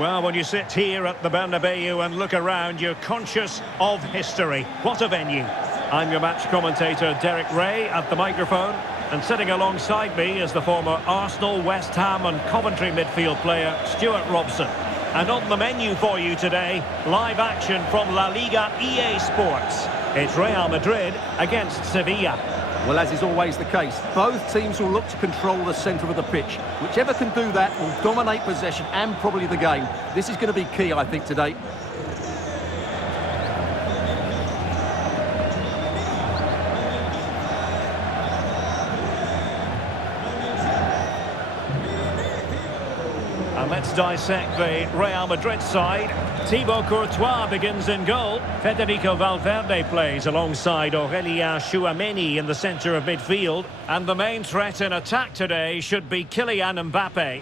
Well, when you sit here at the Bernabéu and look around, you're conscious of history. What a venue. I'm your match commentator, Derek Ray, at the microphone. And sitting alongside me is the former Arsenal, West Ham and Coventry midfield player, Stuart Robson. And on the menu for you today, live action from La Liga EA Sports. It's Real Madrid against Sevilla. Well, as is always the case, both teams will look to control the centre of the pitch. Whichever can do that will dominate possession and probably the game. This is going to be key, I think, today. And let's dissect the Real Madrid side. Thibaut Courtois begins in goal. Federico Valverde plays alongside Aurélien Tchouaméni in the centre of midfield. And the main threat in attack today should be Kylian Mbappé.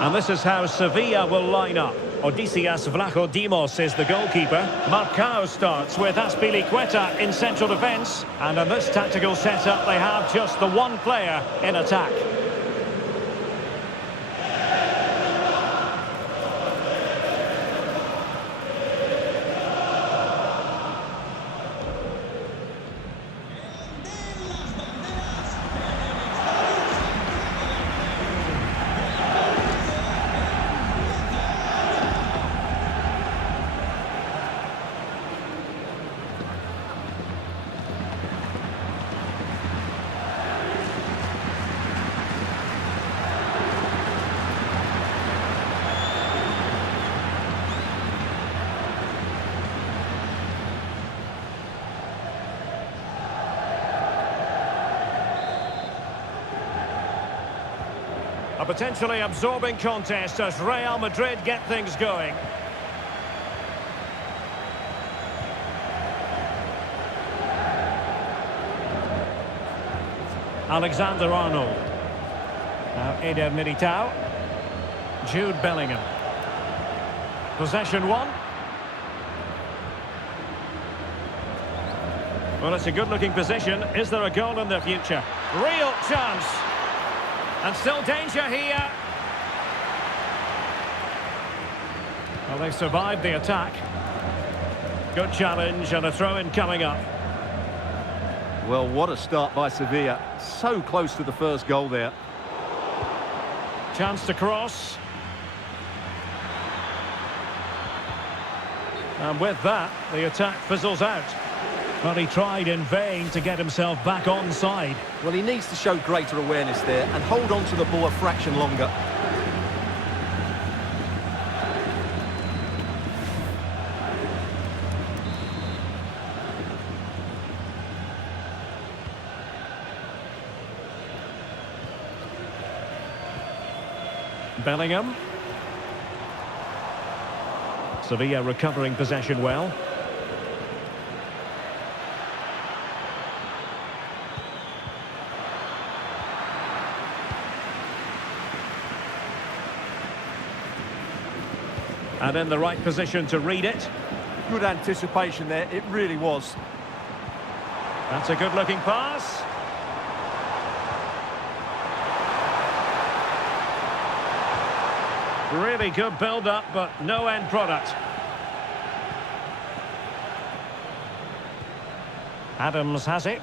And this is how Sevilla will line up. Odysseas Vlachodimos is the goalkeeper. Marcao starts with Azpilicueta in central defence. And in this tactical setup, they have just the one player in attack. A potentially absorbing contest as Real Madrid get things going. Alexander-Arnold. Now Eder Militao. Jude Bellingham. Possession one. Well, it's a good-looking position. Is there a goal in the future? Real chance. And still danger here. Well, they've survived the attack. Good challenge and a throw-in coming up. Well, what a start by Sevilla. So close to the first goal there. Chance to cross. And with that, the attack fizzles out. But he tried in vain to get himself back onside. Well, he needs to show greater awareness there and hold on to the ball a fraction longer. Bellingham. Sevilla recovering possession well. And in the right position to read it. Good anticipation there, it really was. That's a good-looking pass. Really good build-up, but no end product. Adams has it.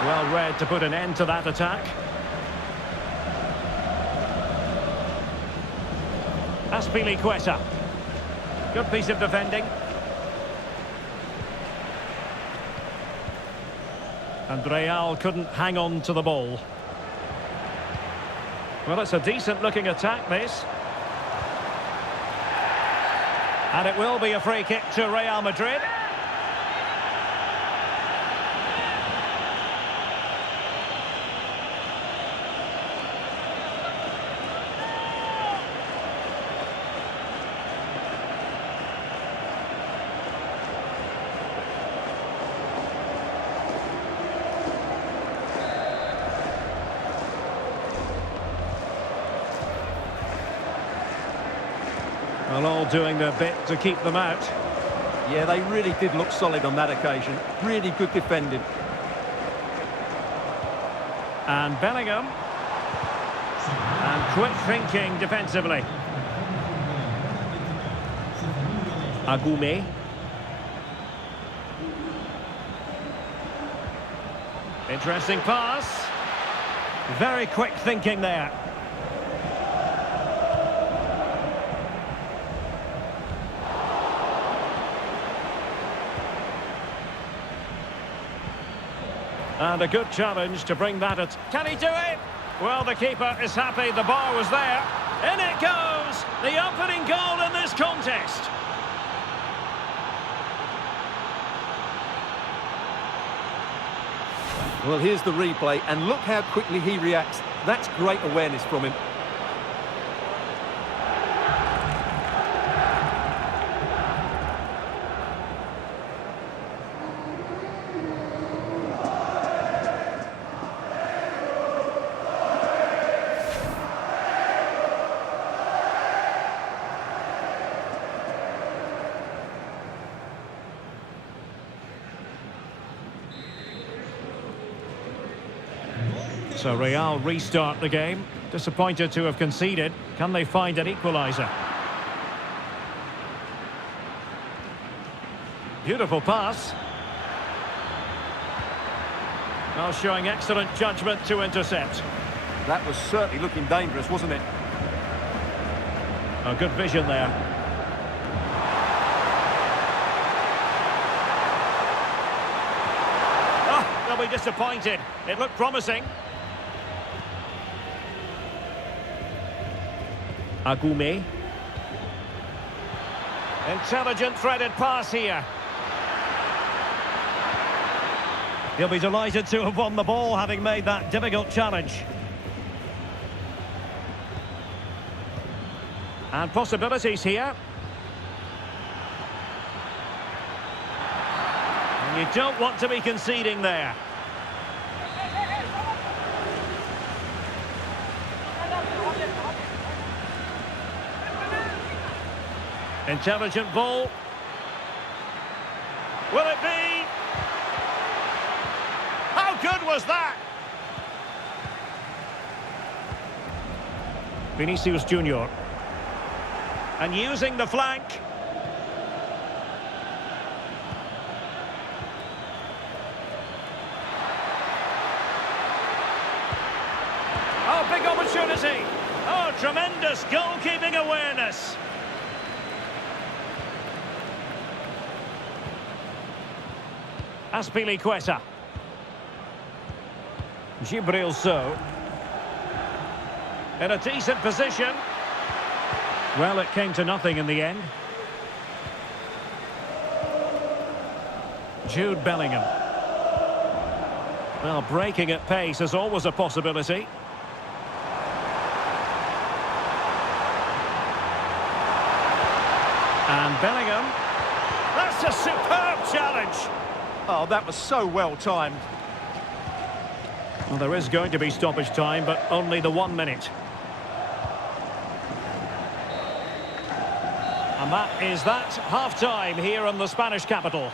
Well read to put an end to that attack. Azpilicueta. Good piece of defending. And Real couldn't hang on to the ball. Well, it's a decent-looking attack, this. And it will be a free kick to Real Madrid. Well, all doing their bit to keep them out. Yeah, they really did look solid on that occasion. Really good defending. And Bellingham. And quick thinking defensively. Agoumé. Interesting pass. Very quick thinking there. And a good challenge to bring that at... Can he do it? Well, the keeper is happy the bar was there. In it goes! The opening goal in this contest. Well, here's the replay, and look how quickly he reacts. That's great awareness from him. So Real restart the game. Disappointed to have conceded. Can they find an equaliser? Beautiful pass. Now showing excellent judgment to intercept. That was certainly looking dangerous, wasn't it? A good vision there. Oh, they'll be disappointed. It looked promising. Agoumé. Intelligent threaded pass here. He'll be delighted to have won the ball, having made that difficult challenge. And possibilities here. And you don't want to be conceding there. Intelligent ball. Will it be? How good was that? Vinicius Junior. And using the flank. Oh, big opportunity. Oh, tremendous goalkeeping awareness. Azpilicueta. Gibril So. In a decent position. Well, it came to nothing in the end. Jude Bellingham. Well, breaking at pace is always a possibility. And Bellingham. That's a superb challenge. Oh, that was so well timed. Well, there is going to be stoppage time, but only the 1 minute. And that is that, half-time here in the Spanish capital.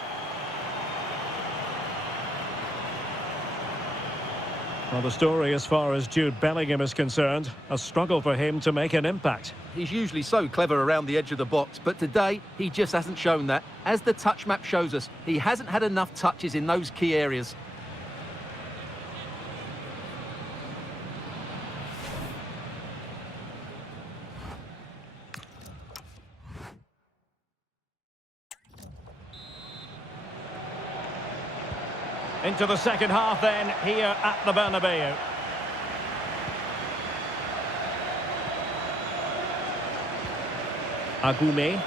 Well, the story as far as Jude Bellingham is concerned, a struggle for him to make an impact. He's usually so clever around the edge of the box, but today he just hasn't shown that. As the touch map shows us, he hasn't had enough touches in those key areas. Into the second half then, here at the Bernabéu. Agoumé.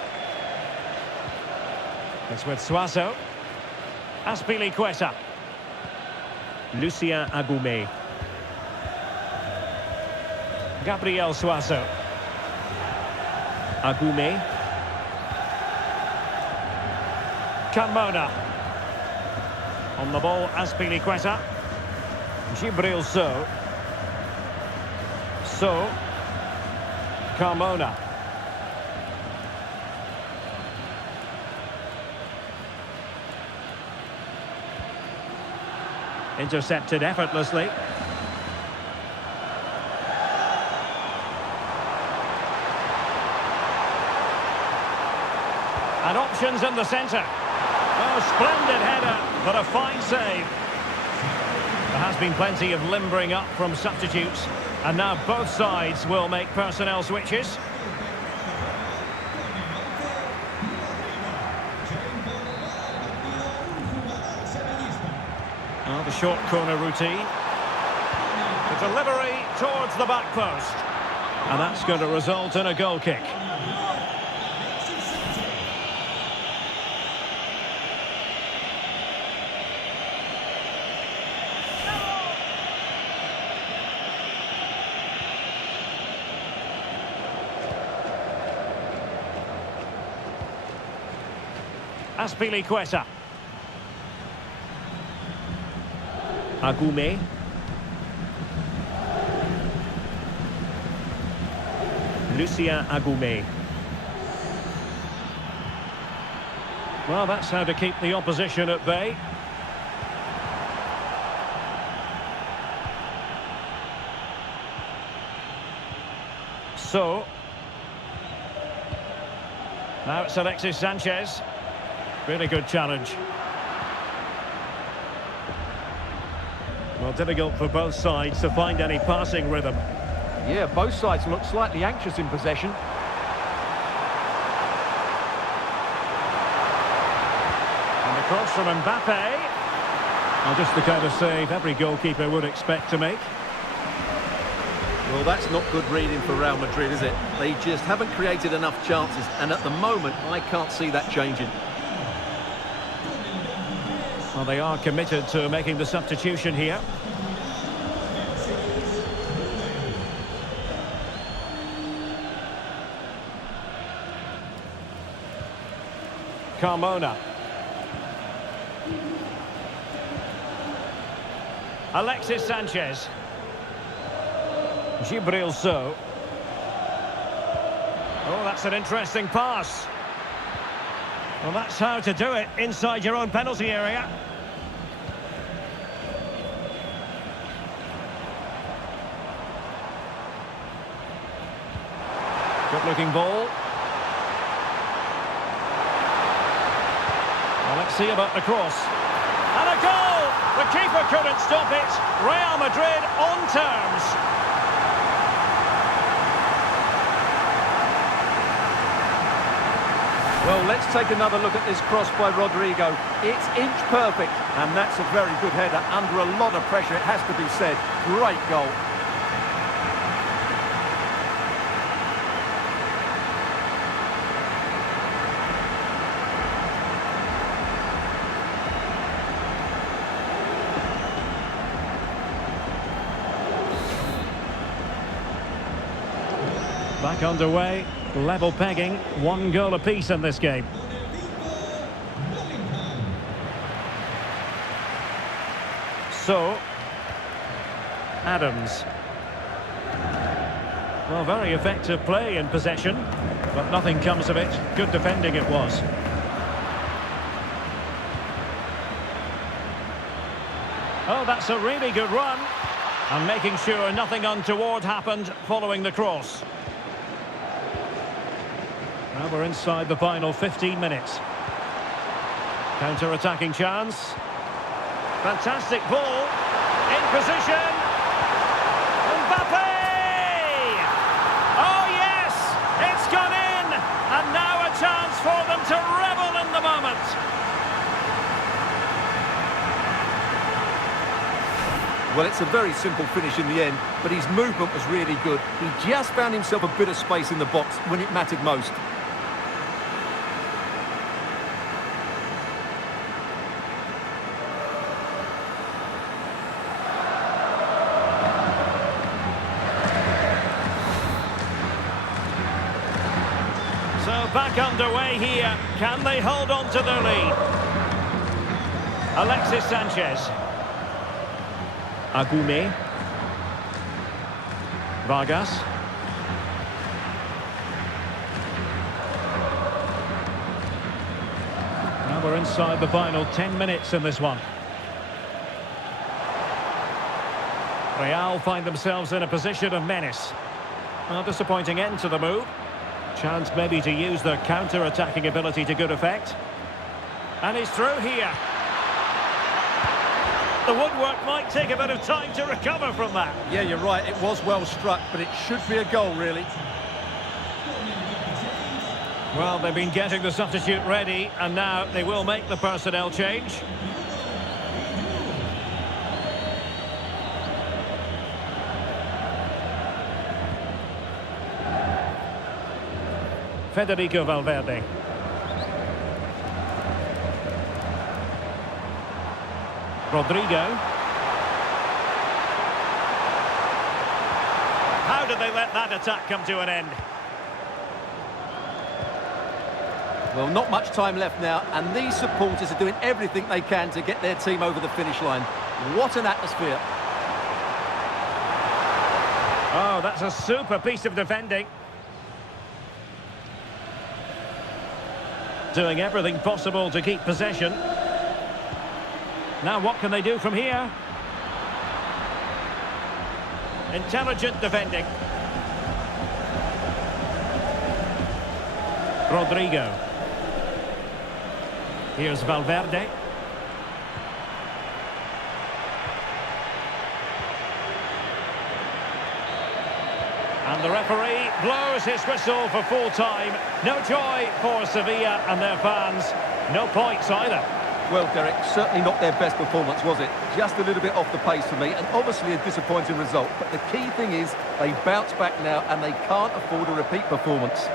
It's with Suazo. Azpilicueta. Lucien Agoumé. Gabriel Suazo. Agoumé. Carmona. On the ball, Azpilicueta. Gibril So. So. Carmona. Intercepted effortlessly. And options in the centre. Oh, splendid header, but a fine save. There has been plenty of limbering up from substitutes, and now both sides will make personnel switches. Oh, the short corner routine. The delivery towards the back post. And that's going to result in a goal kick. Aspilicueta. Agume. Lucien Agume. Well, that's how to keep the opposition at bay. So, now it's Alexis Sanchez. Really good challenge. Well, difficult for both sides to find any passing rhythm. Yeah, both sides look slightly anxious in possession. And the cross from Mbappe. Well, just the kind of save every goalkeeper would expect to make. Well, that's not good reading for Real Madrid, is it? They just haven't created enough chances, and at the moment, I can't see that changing. Well, they are committed to making the substitution here. Carmona. Alexis Sanchez. Gibril So. Oh, that's an interesting pass. Well, that's how to do it inside your own penalty area. Good-looking ball. Well, let's see about the cross. And a goal! The keeper couldn't stop it. Real Madrid on terms. Well, let's take another look at this cross by Rodrigo. It's inch perfect, and that's a very good header under a lot of pressure, it has to be said. Great goal. Back underway, level pegging, 1 goal apiece in this game. So, Adams. Well, very effective play in possession, but nothing comes of it. Good defending it was. Oh, that's a really good run. And making sure nothing untoward happened following the cross. Now we're inside the final 15 minutes. Counter-attacking chance. Fantastic ball. In position. Mbappe! Oh yes! It's gone in! And now a chance for them to revel in the moment. Well, it's a very simple finish in the end, but his movement was really good. He just found himself a bit of space in the box when it mattered most. So back underway here. Can they hold on to their lead? Alexis Sanchez. Agume. Vargas. Now we're inside the final 10 minutes in this one. Real find themselves in a position of menace. Well, disappointing end to the move. Chance maybe to use their counter-attacking ability to good effect. And he's through here. The woodwork might take a bit of time to recover from that. Yeah, you're right. It was well struck, but it should be a goal, really. Well, they've been getting the substitute ready, and now they will make the personnel change. Federico Valverde. Rodrigo. How did they let that attack come to an end? Well, not much time left now, and these supporters are doing everything they can to get their team over the finish line. What an atmosphere. Oh, that's a super piece of defending. Doing everything possible to keep possession. Now what can they do from here? Intelligent defending. Rodrigo. Here's Valverde. And the referee blows his whistle for full time. No joy for Sevilla and their fans. No points either. Well, Derek, certainly not their best performance, was it? Just a little bit off the pace for me, and obviously a disappointing result. But the key thing is they bounce back now, and they can't afford a repeat performance.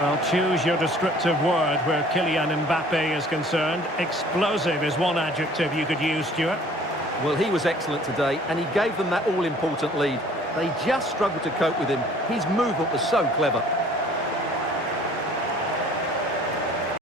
Well, choose your descriptive word where Kylian Mbappe is concerned. Explosive is one adjective you could use, Stuart. Well, he was excellent today, and he gave them that all-important lead. They just struggled to cope with him. His movement was so clever.